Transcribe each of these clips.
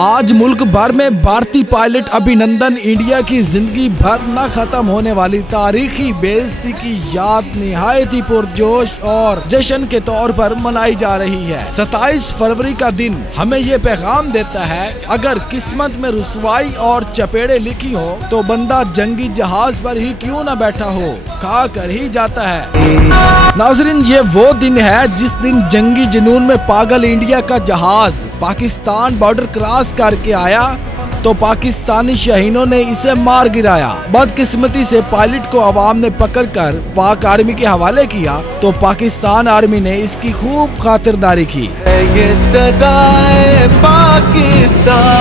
आज मुल्क भर में भारतीय पायलट अभिनंदन इंडिया की जिंदगी भर न खत्म होने वाली तारीखी बेइज्जती की याद निहायत ही पुरजोश और जश्न के तौर पर मनाई जा रही है। 27 फरवरी का दिन हमें ये पैगाम देता है, अगर किस्मत में रुसवाई और चपेड़े लिखी हो तो बंदा जंगी जहाज पर ही क्यों न बैठा हो, खा कर ही जाता है। नाज़रीन, ये वो दिन है जिस दिन जंगी जुनून में पागल इंडिया का जहाज पाकिस्तान बॉर्डर क्रॉस करके आया तो पाकिस्तानी शहीनों ने इसे मार गिराया। बदकिस्मती से पायलट को अवाम ने पकड़कर पाक आर्मी के हवाले किया तो पाकिस्तान आर्मी ने इसकी खूब खातिरदारी की। ये सदाए पाकिस्तान।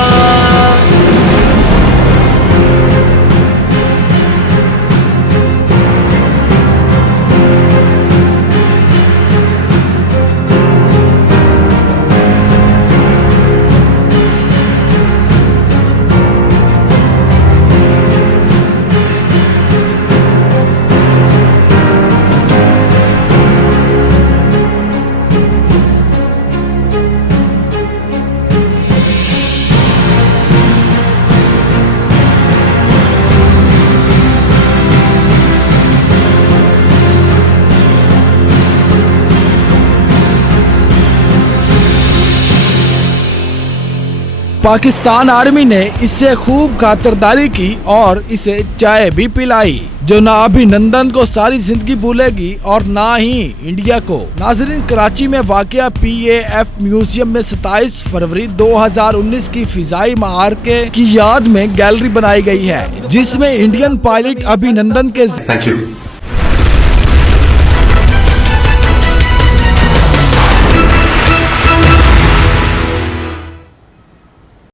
पाकिस्तान आर्मी ने इससे खूब खातिरदारी की और इसे चाय भी पिलाई, जो ना अभिनंदन को सारी जिंदगी भूलेगी और ना ही इंडिया को। नाज़रीन, कराची में वाक़या PAF म्यूजियम में 27 फरवरी 2019 की फिजाई मार्के की याद में गैलरी बनाई गई है, जिसमें इंडियन पायलट अभिनंदन के